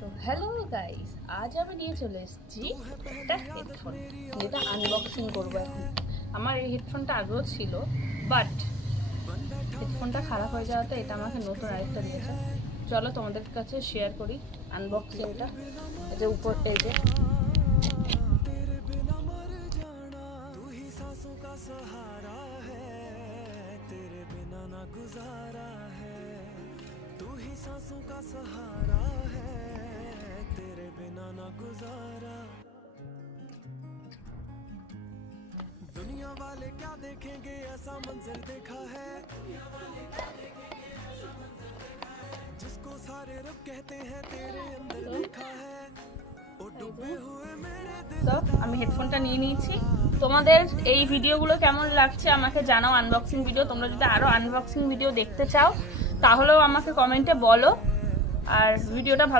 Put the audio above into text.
তো hello guys, আজ আমি নিয়ে চলে এসেছি একটা হেডফোন, যেটা আনবক্সিং করবো এখন। আমার এই হেডফোনটা আগেও ছিল, বাট হেডফোনটা খারাপ হয়ে যাওয়াতে এটা আমাকে নতুন আরেকটা দিয়েছে। চলো তোমাদের কাছে শেয়ার করি আনবক্সিংটা। এই যে উপর, এই যে तू ही सांसों का सहारा है, तेरे बिना ना गुजारा। दुनिया वाले क्या देखेंगे, ऐसा मंजर देखा है जिसको सारे रब कहते हैं, तेरे अंदर देखा है ओ डूबे हुए मेरे दिल। তো আমি হেডফোনটা নিয়ে নিয়েছি। তোমাদের এই ভিডিওগুলো কেমন লাগছে আমাকে জানাও, আনবক্সিং ভিডিও। তোমরা যদি আরো আনবক্সিং ভিডিও দেখতে চাও তাহলেও আমাকে কমেন্টে বলো। আর ভিডিওটা ভালো